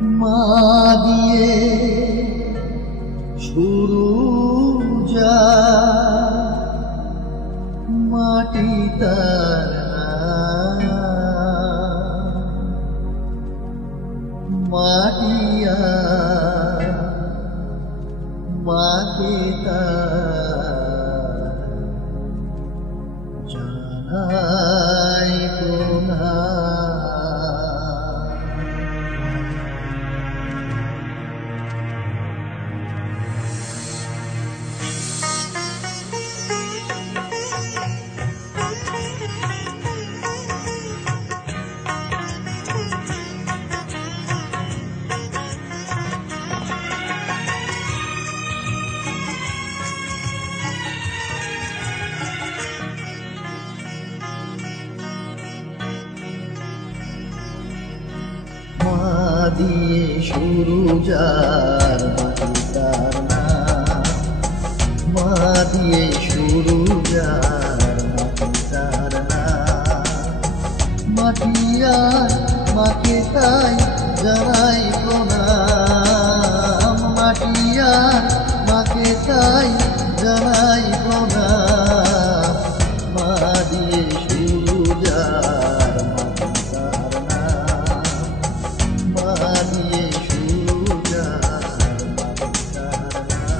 মা দিয়ে শুরু যা মাটি তার মাটিয়া মাকে তার জানাই প্রণাম। মা দিয়ে শুরু যার মাটি তার নাম, মা দিয়ে শুরু যার মাটি তার নাম। মাটি আর মাকে তাই জানাই প্রণাম, মাটি আর মাকে তাই জানাই প্রণাম। মা দিয়ে শুরু যার মাটি তার নাম, মা দিয়ে শুরু যার মাটি তার নাম।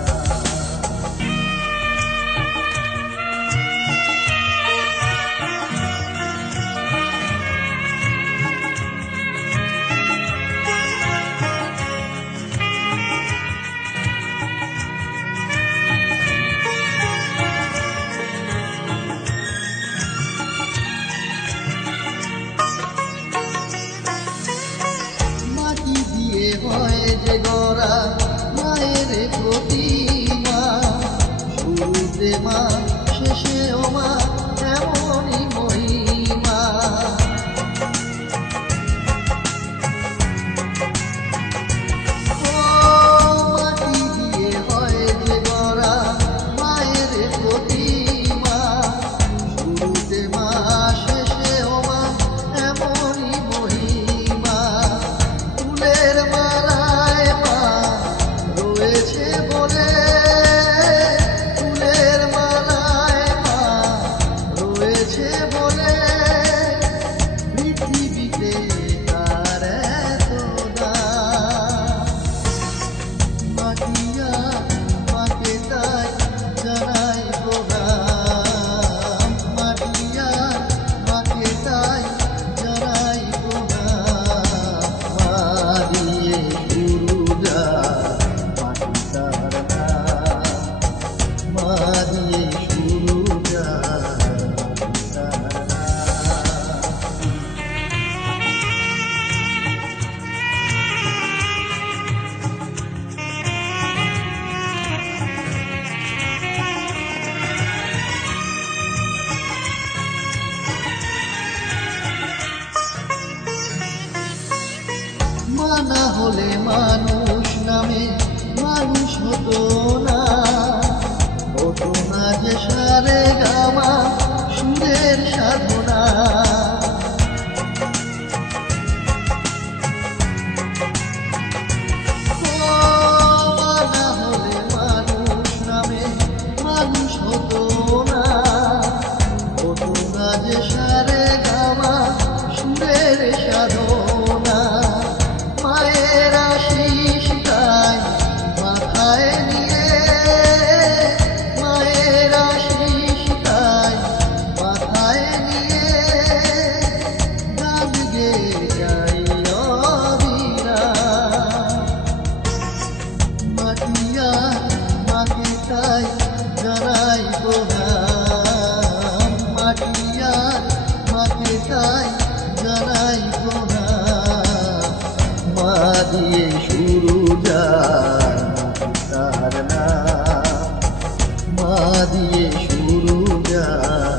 মাটি দিয়ে হয় যে গড়া মায়ের প্রতিমা, শুরুতে মা শেষেও মা এমনই মহিমা। ও মাটি দিয়ে হয় যে গড়া মায়ের প্রতিমা, শুরুতে মা শেষেও মা এমনই মহিমা। ফুলের মালায় মা রয়েছে বলে, ফুলের মালায় মা রয়েছে বলে পৃথিবীতে তার এত দাম। মাটিয়া মাকে তাই জানাই প্রণাম, মাটিয়া মাকে তাই জানাই প্রণাম। মা দিয়ে শুরু যার মাটি তার নাম, মা দিয়ে শুরু যার মাটি তার নাম। মা না হলে মানুষ নামে মানুষ হতো না, হতো না যে সারে গামা সুরের সাধনা। ও মা না হলে মানুষ নামে মানুষ হতো না, হতো না যে সারে গামা সুরের সাধনা। মায়ের আশিস তাই মাথায় নিয়ে, মায়ের আশিস তাই মাথায় নিয়ে গান গেয়ে যাই অবিরাম। মাটিয়া মাকে তাই জানাই প্রণাম, মাটিয়া মাকে তাই জানাই প্রণাম। মা দিয়ে শুরু যার মাটি তার নাম, মা দিয়ে শুরু যার